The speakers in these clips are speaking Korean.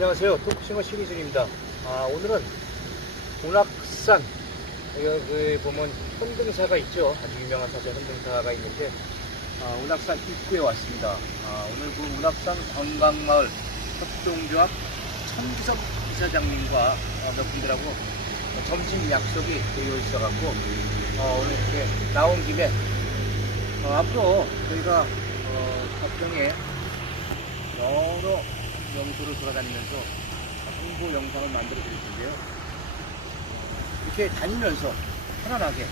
안녕하세요. 토크싱어 신희준입니다. 아, 오늘은 운악산, 여기 보면 혼등사가 있죠. 아주 유명한 사자 혼등사가 있는데, 아, 운악산 입구에 왔습니다. 아, 오늘 그 운악산 관광마을 협동조합 천기석 이사장님과 어, 몇 분들하고 점심 약속이 되어 있어갖고, 어, 오늘 이렇게 나온 김에, 어, 앞으로 저희가 어, 가평에 여러 명소를 돌아다니면서 홍보 영상을 만들어 드릴 텐데요. 이렇게 다니면서 편안하게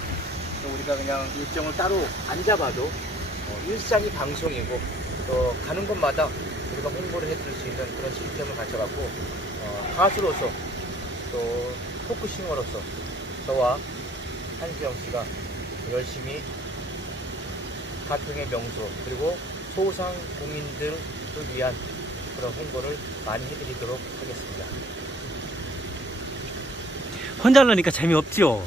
또 우리가 그냥 일정을 따로 안 잡아도 어, 일상이 방송이고 또 가는 곳마다 우리가 홍보를 해드릴 수 있는 그런 시스템을 가져갖고 어, 가수로서 또 토크싱어로서 저와 한수영 씨가 열심히 가평의 명소 그리고 소상공인들을 위한 그런 홍보를 많이 해드리도록 하겠습니다. 혼자 하려니까 재미없지요.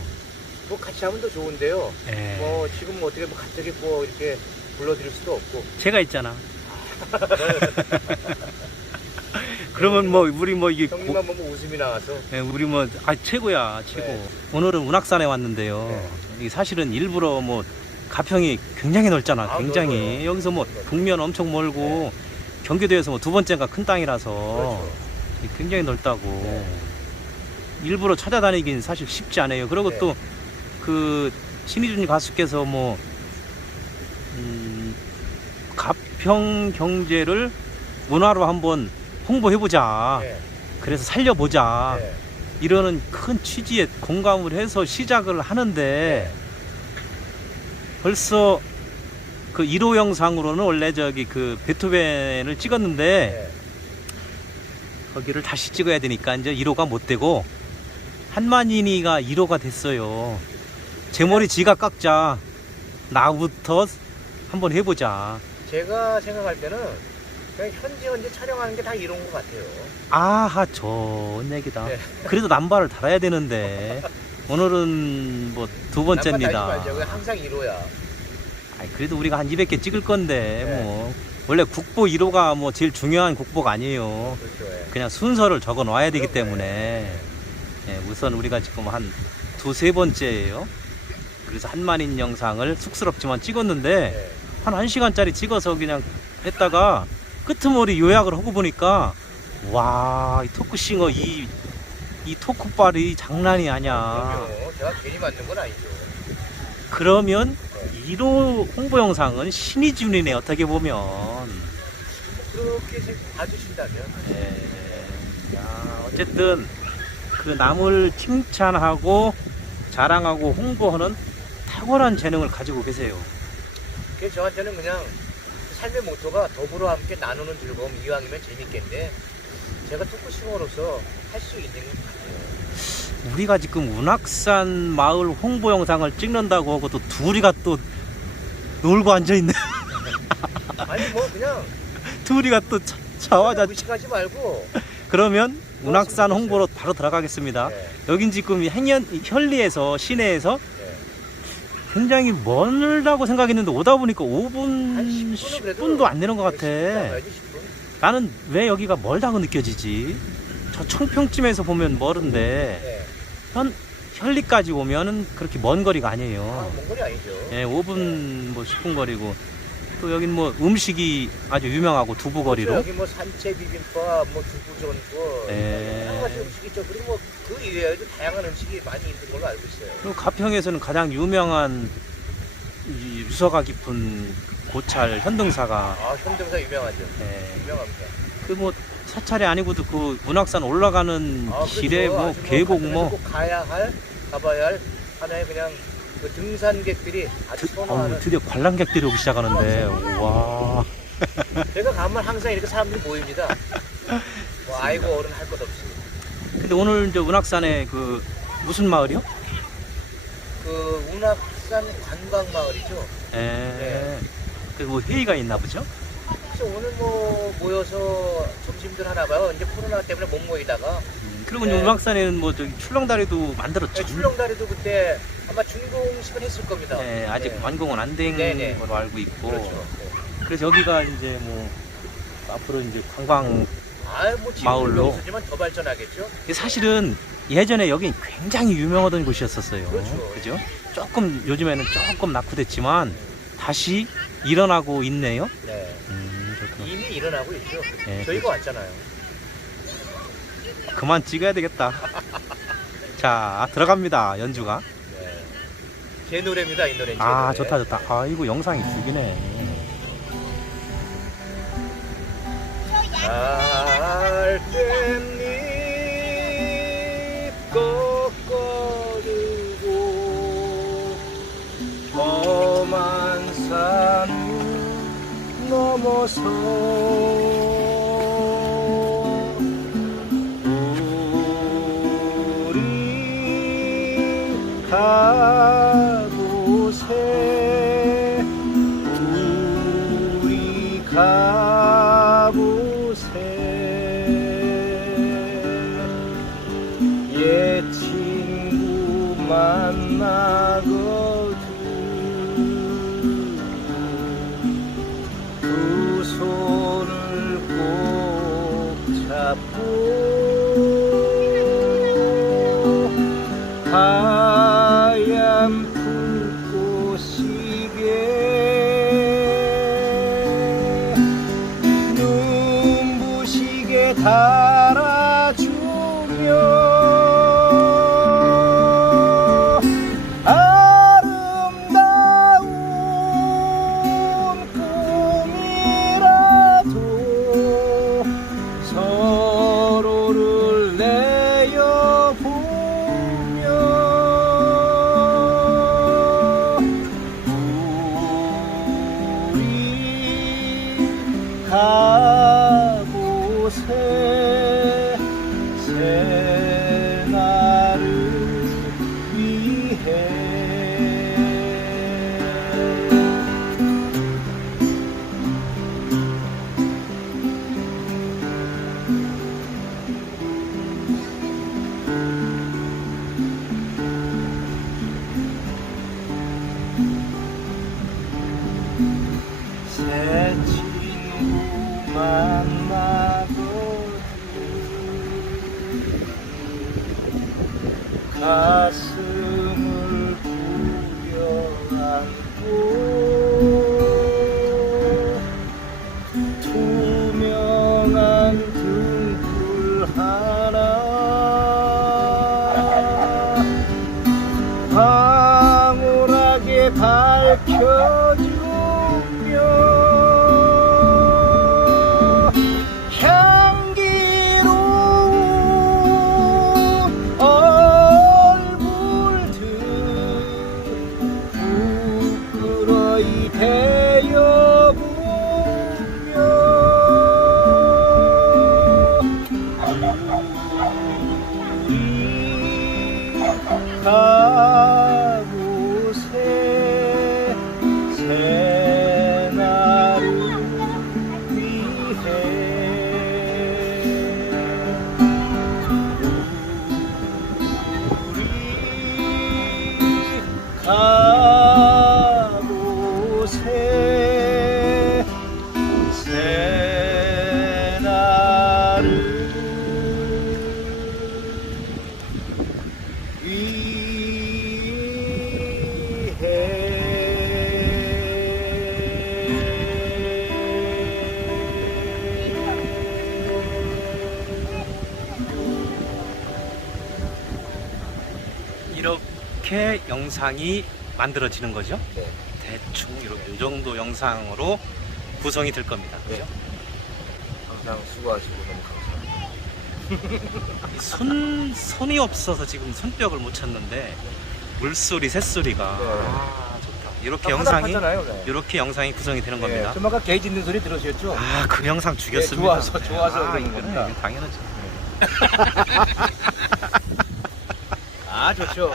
뭐 같이 하면 더 좋은데요. 예. 뭐 지금 뭐 어떻게 뭐 갑자기 뭐 이렇게 불러드릴 수도 없고 제가 있잖아. 그러면 뭐 우리 뭐 이게 고- 형님만 보면 웃음이 나와서 예, 우리 뭐 아 최고야 최고. 네. 오늘은 운악산에 왔는데요. 이 사실은 일부러 뭐 가평이 굉장히 넓잖아. 아, 굉장히 넓어요. 여기서 뭐. 동면 엄청 멀고 경기도에서 뭐 두 번째인가 큰 땅이라서 그렇죠. 굉장히 넓다고. 네. 일부러 찾아다니긴 사실 쉽지 않아요. 그리고 네. 또그 신희준 가수께서 뭐 음, 가평 경제를 문화로 한번 홍보해보자. 네. 그래서 살려보자. 네. 이러는 큰 취지에 공감을 해서 시작을 하는데 벌써 그 1호 영상으로는 원래 저기 그 베토벤을 찍었는데 네. 거기를 다시 찍어야 되니까 이제 1호가 못 되고 한만인이가 1호가 됐어요. 제 머리 지가 깎자. 나부터 한번 해보자. 제가 생각할 때는 그냥 현재 현재 촬영하는 게 다 이런 것 같아요. 아하, 좋은 얘기다. 네. 그래도 남발을 달아야 되는데 오늘은 뭐두 번째입니다. 항상 1호야. 아이, 그래도 우리가 한 200개 찍을 건데 네. 뭐 원래 국보 1호가 뭐 제일 중요한 국보가 아니에요. 그렇죠. 예. 그냥 순서를 적어 놔야 되기 그럼요. 때문에 예, 우선 우리가 지금 한 두세 번째예요. 그래서 한만인 영상을 쑥스럽지만 찍었는데 네. 한 1시간짜리 찍어서 그냥 했다가 끄트머리 요약을 하고 보니까 와, 이 토크싱어 이, 이 토크발이 장난이 아니야. 그럼요. 제가 괜히 만든 건 아니죠. 그러면 1호 홍보 영상은 신이 준이네 어떻게 보면. 그렇게 봐주신다면 예. 야, 어쨌든 그 남을 칭찬하고 자랑하고 홍보하는 탁월한 재능을 가지고 계세요. 그게 저한테는 그냥 삶의 모토가 더불어 함께 나누는 즐거움 이왕이면 재밌겠는데 제가 토크싱어로서 할 수 있는 것 같아요. 우리가 지금 운악산 마을 홍보 영상을 찍는다고 하고 또 둘이가 또 놀고 앉아 있네. 아니 뭐 그냥 둘이가 또 자- 자화자. 무식하지 말고 그러면 운악산 홍보로 바로 들어가겠습니다. 네, 여긴 지금 행연 현리에서 시내에서 네. 굉장히 멀다고 생각했는데 오다 보니까 5분, 한 10분은 그래도 10분도 안 되는 것 같아. 가야지 10분. 나는 왜 여기가 멀다고 느껴지지? 저 청평쯤에서 보면 멀은데 네. 현 현리까지 오면은 그렇게 먼 거리가 아, 아니에요. 먼 거리 아니죠. 예, 5분 뭐 10분 거리고 또 여긴 뭐 음식이 아주 유명하고 두부 거리로 여기 뭐 산채 비빔밥, 뭐 두부전국 네. 여러 가지 음식이 있죠. 그리고 뭐 그 이외에도 다양한 음식이 많이 있는 걸로 알고 있어요. 그리고 가평에서는 가장 유명한 이 유서가 깊은 고찰 현등사가 아 현등사 유명하죠. 예, 유명합니다. 그 뭐 사찰이 아니고도 그 문학산 올라가는 아, 길에 그렇죠. 뭐 아주 계곡 뭐꼭 가야 할, 가봐야 할 하나의 그냥 그 등산객들이 아주 선호하는. 드디어 관람객들이 오기 시작하는데 와 제가 가면 항상 이렇게 사람들이 모입니다. 뭐 아이고 어른 할 것 없이. 근데 오늘 저 운악산에 그 무슨 마을이요? 그 운악산 관광 마을이죠. 예. 네. 그뭐 회의가 있나 보죠? 그래서 오늘 뭐 모여서 점심들 하나 봐요. 이제 코로나 때문에 못 모이다가 음, 그리고 네. 이제 운악산에는 뭐 저기 출렁다리도 만들었죠. 출렁다리도 그때 아마 준공식을 했을 겁니다. 네, 아직 네. 완공은 안 된 네, 네. 걸로 알고 있고. 그렇죠. 네. 그래서 여기가 이제 뭐 앞으로 이제 관광 아뭐 지금 마을로. 없었지만 더 발전하겠죠. 사실은 예전에 여기 굉장히 유명하던 곳이었었어요. 그렇죠. 그죠? 조금 요즘에는 조금 낙후됐지만 다시 일어나고 있네요. 네. 음, 일어나고 있죠. 네, 저희가 왔잖아요. 그만 찍어야 되겠다. 자, 들어갑니다. 연주가. 네. 제 노래입니다 이 노래. 아, 좋다, 좋다. 아이고, 영상이 죽이네. 알깻잎 꺾어들고 험한 산 넘어서 가보세. 옛 친구 만나거든 두 손을 꼭 잡고 달 만나거든 이렇게 영상이 만들어지는 거죠. 네. 대충 이렇게 이 정도 영상으로 구성이 될 겁니다. 그죠? 항상 수고하시고 너무 감사합니다. 이 손, 손이 없어서 지금 손뼉을 못 쳤는데 물소리, 새소리가 네. 아, 좋다. 이렇게 영상이 잖아요 네. 이렇게 영상이 구성이 되는 겁니다. 네, 좀 아까 개 짖는 소리 들으셨죠? 아, 그 영상 죽였습니다. 네, 좋아서, 좋아서 아, 그런 이거는 겁니다. 당연하죠. 아 좋죠.